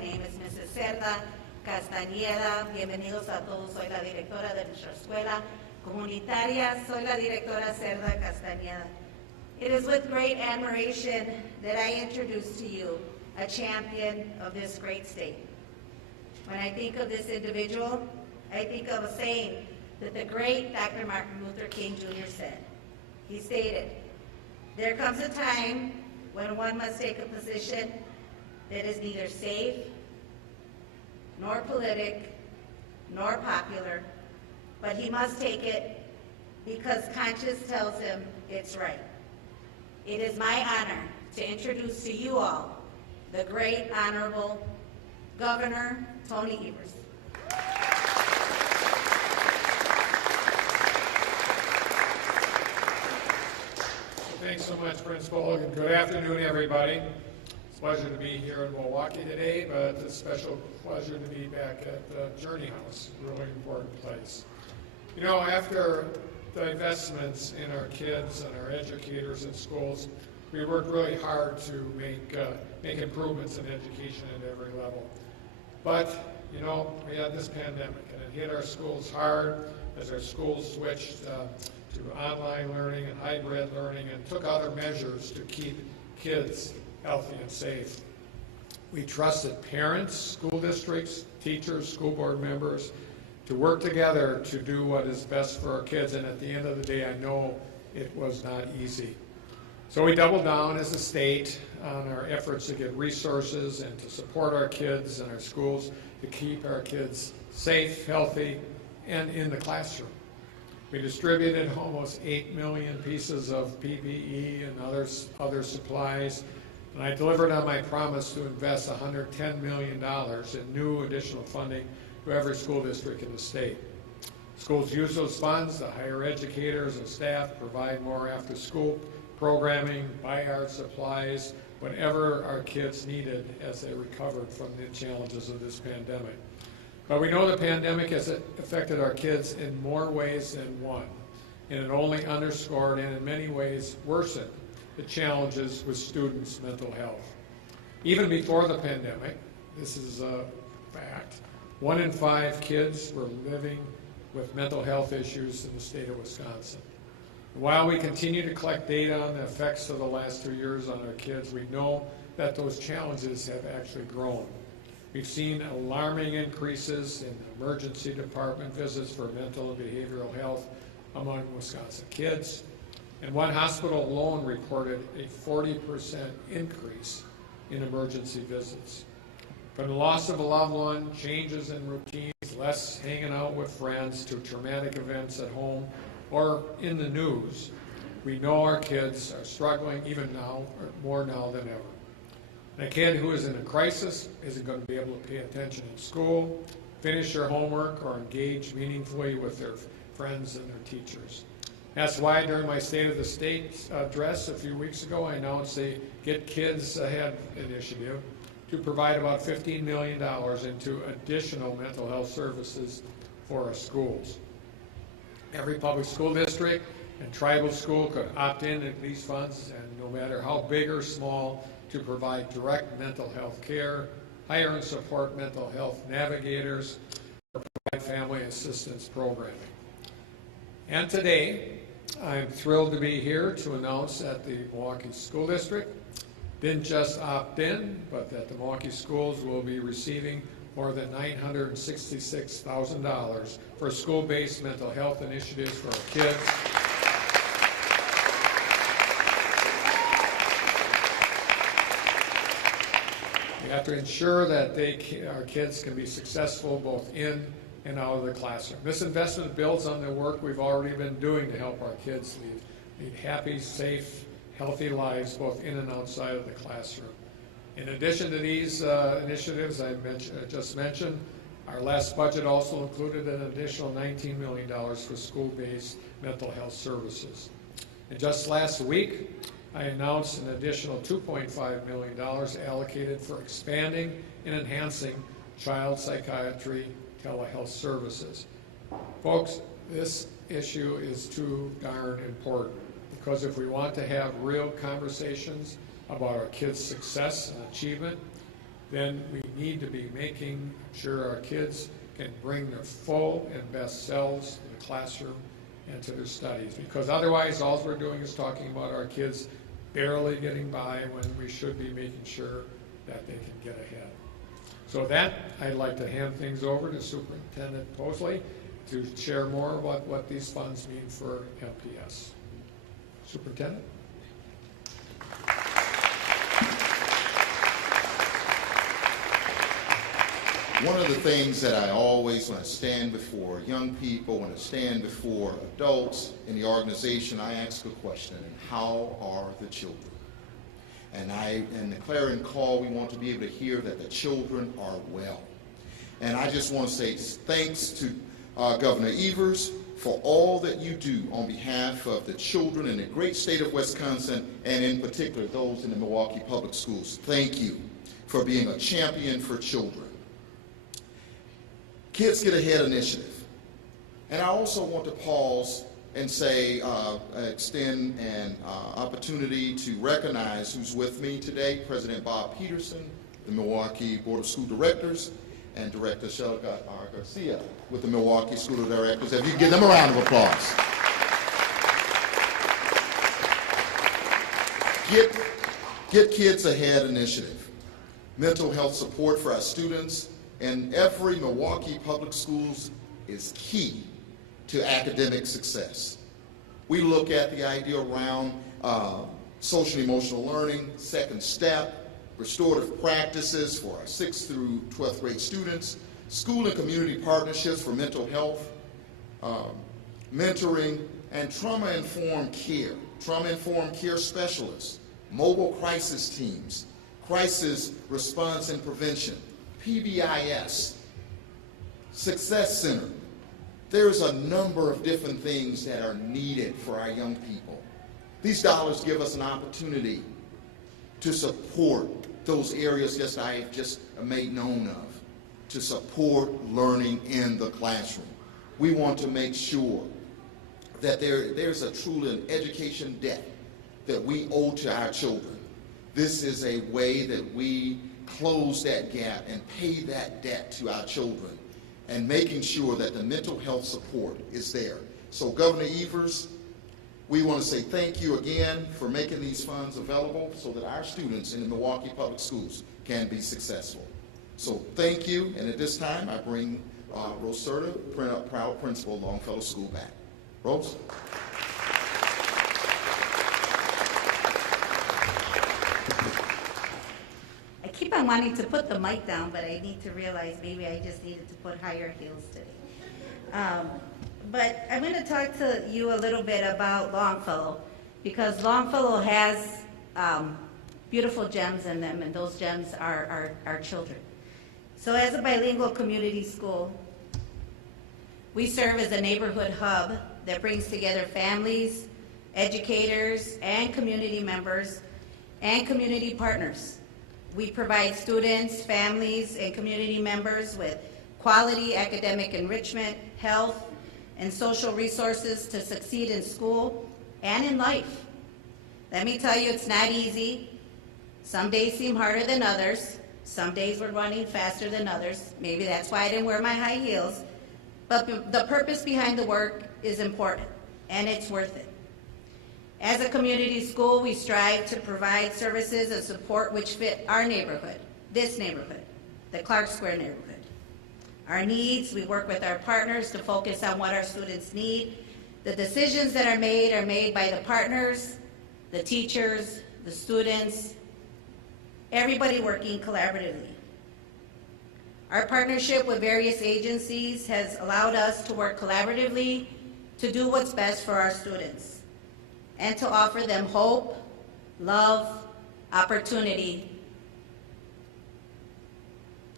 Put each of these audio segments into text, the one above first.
name is Mrs. Cerda Castañeda. Bienvenidos a todos. Soy la directora de nuestra escuela comunitaria. Soy la directora Cerda Castañeda. It is with great admiration that I introduce to you a champion of this great state. When I think of this individual, I think of a saying that the great Dr. Martin Luther King Jr. said. He stated, "There comes a time when one must take a position that is neither safe, nor politic, nor popular, but he must take it because conscience tells him it's right." It is my honor to introduce to you all the great Honorable Governor Tony Evers. Thanks so much, Principal, and good afternoon, everybody. It's a pleasure to be here in Milwaukee today, but it's a special pleasure to be back at the Journey House, a really important place. You know, after the investments in our kids and our educators in schools, we worked really hard to make improvements in education at every level. But, you know, we had this pandemic, and it hit our schools hard as our schools switched to online learning and hybrid learning and took other measures to keep kids healthy and safe. We trusted parents, school districts, teachers, school board members to work together to do what is best for our kids, and at the end of the day, I know it was not easy. So we doubled down as a state on our efforts to get resources and to support our kids and our schools to keep our kids safe, healthy, and in the classroom. We distributed almost 8 million pieces of PPE and other supplies, and I delivered on my promise to invest $110 million in new additional funding to every school district in the state. Schools use those funds to hire educators and staff, provide more after-school programming, buy art supplies, whatever our kids needed as they recovered from the challenges of this pandemic. But we know the pandemic has affected our kids in more ways than one, and it only underscored and in many ways worsened the challenges with students' mental health. Even before the pandemic, this is a fact, 1 in 5 kids were living with mental health issues in the state of Wisconsin. While we continue to collect data on the effects of the last 2 years on our kids, we know that those challenges have actually grown. We've seen alarming increases in emergency department visits for mental and behavioral health among Wisconsin kids. And one hospital alone reported a 40% increase in emergency visits. From the loss of a loved one, changes in routines, less hanging out with friends, to traumatic events at home or in the news, we know our kids are struggling even now, or more now than ever. And a kid who is in a crisis isn't going to be able to pay attention in school, finish their homework, or engage meaningfully with their friends and their teachers. That's why during my State of the State address a few weeks ago, I announced a Get Kids Ahead initiative to provide about $15 million into additional mental health services for our schools. Every public school district and tribal school could opt in to these funds, and no matter how big or small, to provide direct mental health care, hire and support mental health navigators, or provide family assistance programming. And today, I'm thrilled to be here to announce that the Milwaukee School District didn't just opt in, but that the Milwaukee schools will be receiving more than $966,000 for school-based mental health initiatives for our kids. We have to ensure that our kids can be successful both in and out of the classroom. This investment builds on the work we've already been doing to help our kids lead happy, safe, healthy lives both in and outside of the classroom. In addition to these initiatives I just mentioned, our last budget also included an additional $19 million for school-based mental health services. And just last week, I announced an additional $2.5 million allocated for expanding and enhancing child psychiatry telehealth services. Folks, this issue is too darn important, because if we want to have real conversations about our kids' success and achievement, then we need to be making sure our kids can bring their full and best selves to the classroom and to their studies, because otherwise all we're doing is talking about our kids barely getting by when we should be making sure that they can get ahead. So with that, I'd like to hand things over to Superintendent Posley to share more about what these funds mean for MPS. Superintendent? One of the things that I always, when I stand before young people, when I stand before adults in the organization, I ask a question: how are the children? And in the clarion call, we want to be able to hear that the children are well. And I just want to say thanks to Governor Evers for all that you do on behalf of the children in the great state of Wisconsin, and in particular those in the Milwaukee Public Schools. Thank you for being a champion for children. Kids Get Ahead initiative. And I also want to pause and say, extend an opportunity to recognize who's with me today: President Bob Peterson, the Milwaukee Board of School Directors, and Director Shelga Garcia with the Milwaukee School Directors. If you give them a round of applause. Get Kids Ahead initiative. Mental health support for our students in every Milwaukee public schools is key to academic success. We look at the idea around social emotional learning, second step, restorative practices for our 6th through 12th grade students, school and community partnerships for mental health, mentoring, and trauma-informed care specialists, mobile crisis teams, crisis response and prevention, PBIS, Success Center. There's a number of different things that are needed for our young people. These dollars give us an opportunity to support those areas that I have just made known of, to support learning in the classroom. We want to make sure that there's a truly an education debt that we owe to our children. This is a way that we close that gap and pay that debt to our children, and making sure that the mental health support is there. So Governor Evers, we want to say thank you again for making these funds available so that our students in the Milwaukee Public Schools can be successful. So thank you, and at this time I bring Rose Serta, proud principal of Longfellow School, back. Rose? I keep on wanting to put the mic down, but I need to realize maybe I just needed to put higher heels today. But I'm going to talk to you a little bit about Longfellow, because Longfellow has beautiful gems in them, and those gems are our children. So as a bilingual community school, we serve as a neighborhood hub that brings together families, educators, and community members, and community partners. We provide students, families, and community members with quality academic enrichment, health, and social resources to succeed in school and in life. Let me tell you, it's not easy. Some days seem harder than others. Some days we're running faster than others. Maybe that's why I didn't wear my high heels. But the purpose behind the work is important, and it's worth it. As a community school, we strive to provide services and support which fit our neighborhood, this neighborhood, the Clark Square neighborhood. Our needs, we work with our partners to focus on what our students need. The decisions that are made by the partners, the teachers, the students, everybody working collaboratively. Our partnership with various agencies has allowed us to work collaboratively to do what's best for our students and to offer them hope, love, opportunity.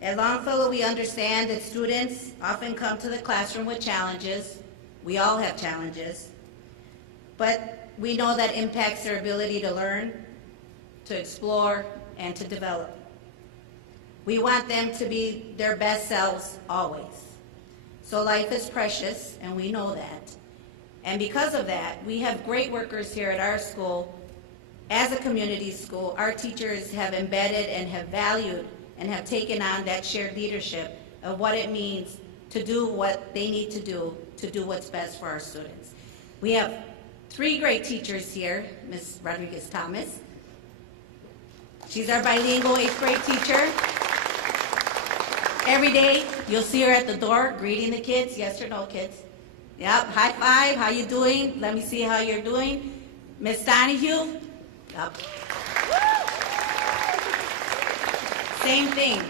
At Longfellow, we understand that students often come to the classroom with challenges. We all have challenges, but we know that impacts their ability to learn, to explore, and to develop. We want them to be their best selves always. So life is precious, and we know that. And because of that, we have great workers here at our school. As a community school, our teachers have embedded and have valued and have taken on that shared leadership of what it means to do what they need to do what's best for our students. We have 3 great teachers here. Ms. Rodriguez-Thomas. She's our bilingual 8th grade teacher. Every day, you'll see her at the door greeting the kids. Yes or no, kids? Yep, high five, how you doing? Let me see how you're doing. Miss Donahue? Yep. Same thing.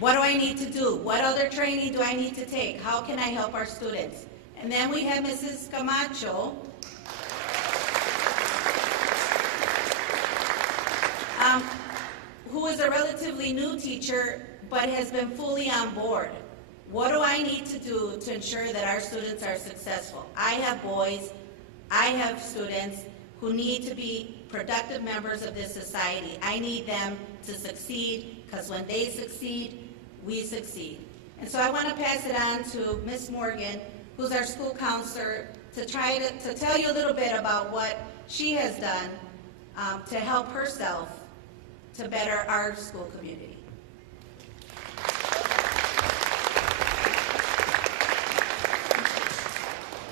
What do I need to do? What other training do I need to take? How can I help our students? And then we have Mrs. Camacho. Who is a relatively new teacher, but has been fully on board. What do I need to do to ensure that our students are successful? I have boys, I have students who need to be productive members of this society. I need them to succeed, because when they succeed, we succeed. And so I want to pass it on to Ms. Morgan, who's our school counselor, to try to tell you a little bit about what she has done to help herself to better our school community.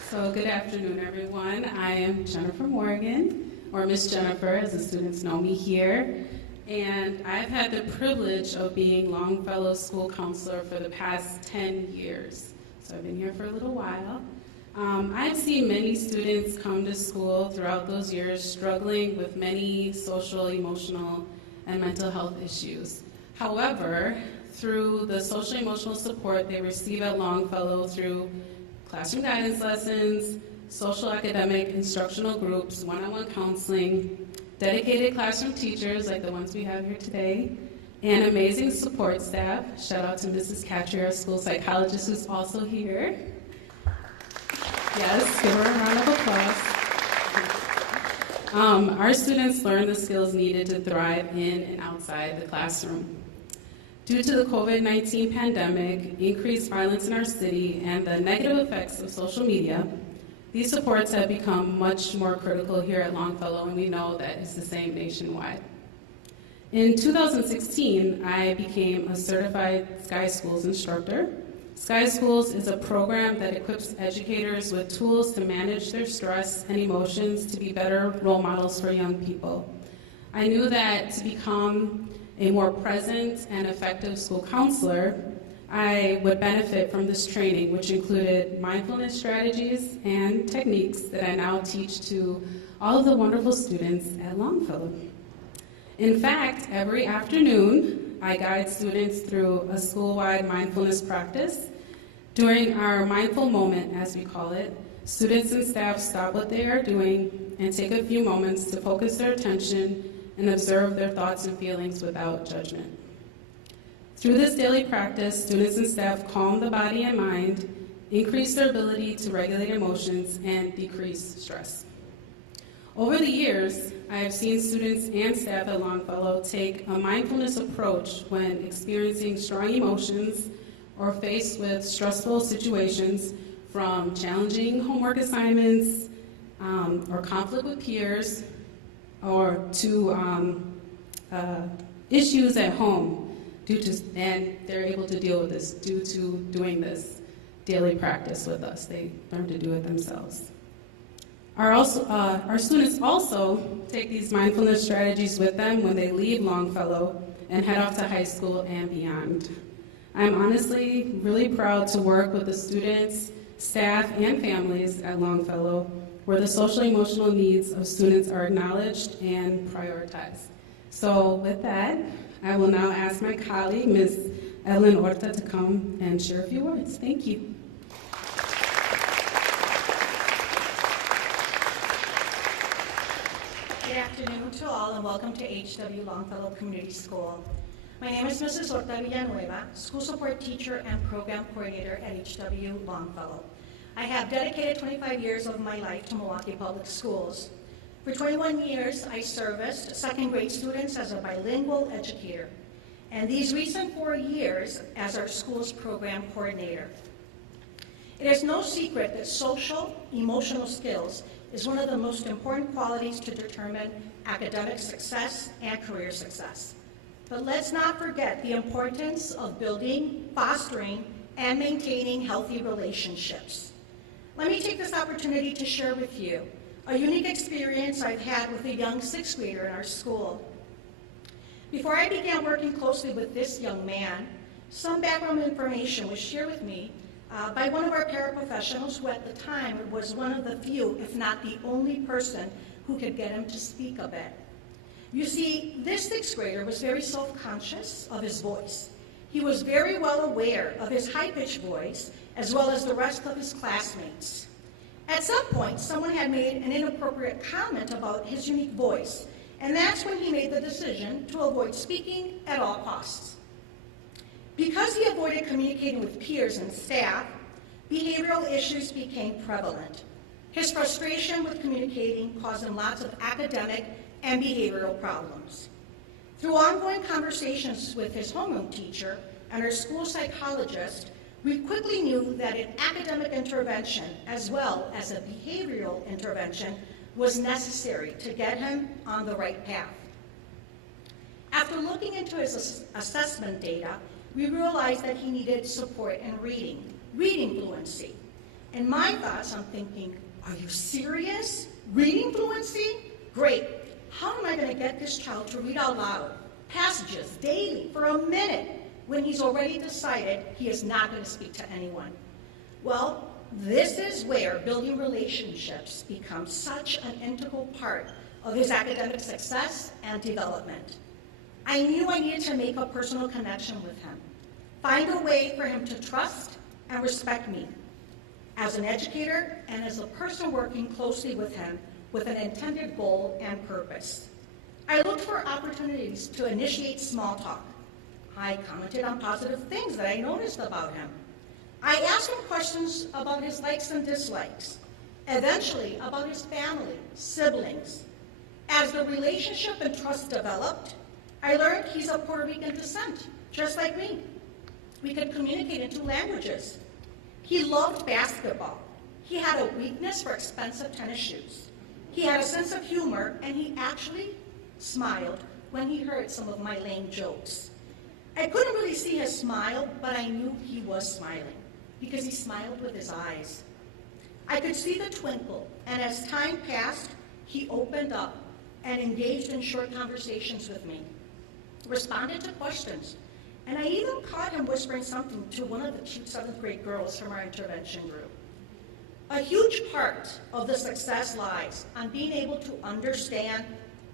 So good afternoon, everyone. I am Jennifer Morgan, or Miss Jennifer, as the students know me here. And I've had the privilege of being Longfellow School Counselor for the past 10 years. So I've been here for a little while. I've seen many students come to school throughout those years struggling with many social, emotional, and mental health issues. However, through the social emotional support they receive at Longfellow through classroom guidance lessons, social academic instructional groups, one-on-one counseling, dedicated classroom teachers like the ones we have here today, and amazing support staff. Shout out to Mrs. Catcher, our school psychologist, who's also here. Yes, give her a round of applause. Our students learn the skills needed to thrive in and outside the classroom. Due to the COVID-19 pandemic, increased violence in our city, and the negative effects of social media, these supports have become much more critical here at Longfellow, and we know that it's the same nationwide. In 2016, I became a certified Sky Schools instructor. Sky Schools is a program that equips educators with tools to manage their stress and emotions to be better role models for young people. I knew that to become a more present and effective school counselor, I would benefit from this training, which included mindfulness strategies and techniques that I now teach to all of the wonderful students at Longfellow. In fact, every afternoon, I guide students through a school-wide mindfulness practice. During our mindful moment, as we call it, students and staff stop what they are doing and take a few moments to focus their attention and observe their thoughts and feelings without judgment. Through this daily practice, students and staff calm the body and mind, increase their ability to regulate emotions, and decrease stress. Over the years, I have seen students and staff at Longfellow take a mindfulness approach when experiencing strong emotions or faced with stressful situations, from challenging homework assignments or conflict with peers, or to issues at home, and they're able to deal with this due to doing this daily practice with us. They learn to do it themselves. Our students also take these mindfulness strategies with them when they leave Longfellow and head off to high school and beyond. I'm honestly really proud to work with the students, staff, and families at Longfellow, where the social emotional needs of students are acknowledged and prioritized. So with that, I will now ask my colleague, Ms. Evelyn Orta, to come and share a few words. Thank you. Good afternoon to all, and welcome to HW Longfellow Community School. My name is Mrs. Orta Villanueva, School Support Teacher and Program Coordinator at HW Longfellow. I have dedicated 25 years of my life to Milwaukee Public Schools. For 21 years, I serviced second grade students as a bilingual educator, and these recent 4 years as our school's program coordinator. It is no secret that social, emotional skills is one of the most important qualities to determine academic success and career success. But let's not forget the importance of building, fostering, and maintaining healthy relationships. Let me take this opportunity to share with you a unique experience I've had with a young sixth grader in our school. Before I began working closely with this young man, some background information was shared with me by one of our paraprofessionals who at the time was one of the few, if not the only person who could get him to speak a bit. You see, this sixth grader was very self-conscious of his voice. He was very well aware of his high-pitched voice as well as the rest of his classmates. At some point, someone had made an inappropriate comment about his unique voice, and that's when he made the decision to avoid speaking at all costs. Because he avoided communicating with peers and staff, behavioral issues became prevalent. His frustration with communicating caused him lots of academic and behavioral problems. Through ongoing conversations with his homeroom teacher and our school psychologist, we quickly knew that an academic intervention as well as a behavioral intervention was necessary to get him on the right path. After looking into his assessment data, we realized that he needed support in reading fluency. And my thoughts, I'm thinking, are you serious? Reading fluency? Great. How am I going to get this child to read out loud, passages daily for a minute, when he's already decided he is not going to speak to anyone? Well, this is where building relationships becomes such an integral part of his academic success and development. I knew I needed to make a personal connection with him, find a way for him to trust and respect me as an educator and as a person working closely with him with an intended goal and purpose. I looked for opportunities to initiate small talk. I commented on positive things that I noticed about him. I asked him questions about his likes and dislikes, eventually about his family, siblings. As the relationship and trust developed, I learned he's of Puerto Rican descent, just like me. We could communicate in 2 languages. He loved basketball. He had a weakness for expensive tennis shoes. He had a sense of humor, and he actually smiled when he heard some of my lame jokes. I couldn't really see his smile, but I knew he was smiling because he smiled with his eyes. I could see the twinkle, and as time passed, he opened up and engaged in short conversations with me, responded to questions, and I even caught him whispering something to one of the cute 7th grade girls from our intervention group. A huge part of the success lies on being able to understand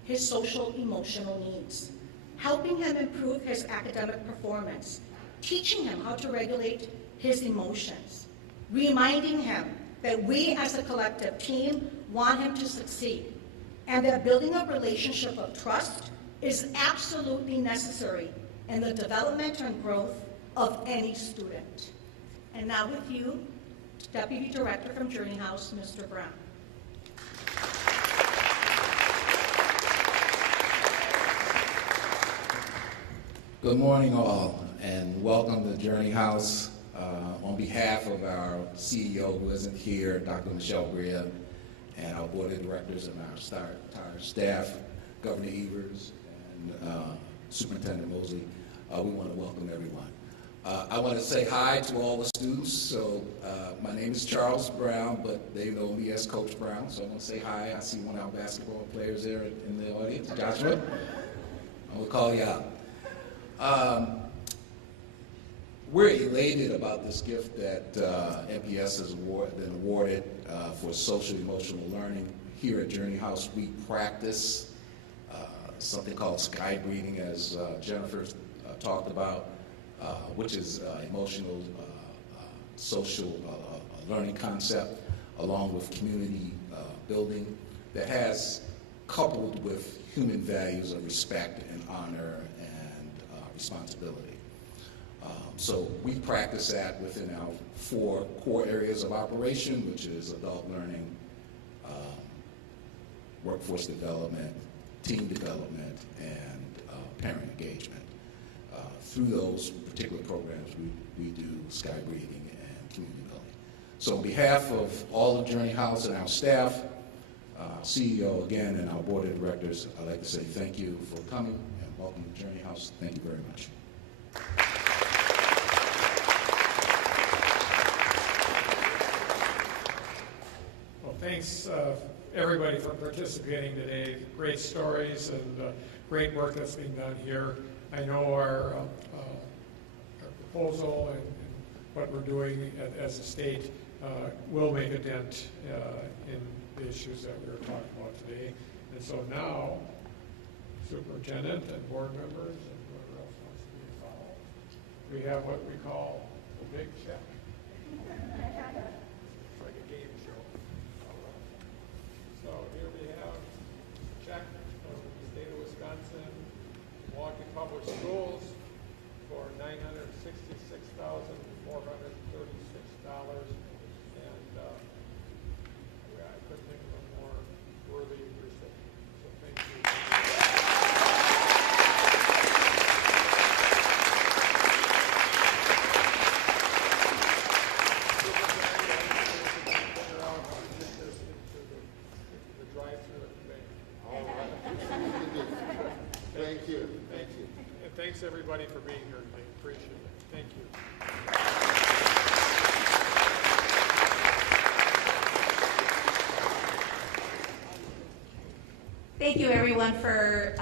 his social emotional needs, helping him improve his academic performance, teaching him how to regulate his emotions, reminding him that we as a collective team want him to succeed, and that building a relationship of trust is absolutely necessary in the development and growth of any student. And now with you, Deputy Director from Journey House, Mr. Brown. Good morning all, and welcome to Journey House. On behalf of our CEO who isn't here, Dr. Michelle Bria, and our board of directors and our staff, Governor Evers and Superintendent Mosley, we want to welcome everyone. I want to say hi to all the students. So my name is Charles Brown, but they know me as Coach Brown, so I want to say hi. I see one of our basketball players there in the audience, Joshua. I will call you out. We're elated about this gift that MPS has been awarded for social emotional learning. Here at Journey House, we practice something called sky breathing, as Jennifer talked about, which is emotional, social learning concept, along with community building that has coupled with human values of respect and honor and responsibility. So we practice that within our 4 core areas of operation, which is adult learning, workforce development, team development, and parent engagement. Through those particular programs, we do sky breathing and community building. So on behalf of all of Journey House and our staff, CEO again and our board of directors, I'd like to say thank you for coming and welcome to Journey House. Thank you very much. Well, thanks everybody for participating today. Great stories and great work that's being done here. I know our proposal and what we're doing as a state will make a dent in the issues that we were talking about today. And so now, superintendent and board members and whoever else wants to be involved, we have what we call the big check. It's like a game show. So here we have a check from the state of Wisconsin, Milwaukee Public Schools for $966,436. And I couldn't think of a more worthy recipient. So thank you. Thank you. Thank you. And thanks everybody for being here tonight. Appreciate it. Thank you. Thank you, everyone, for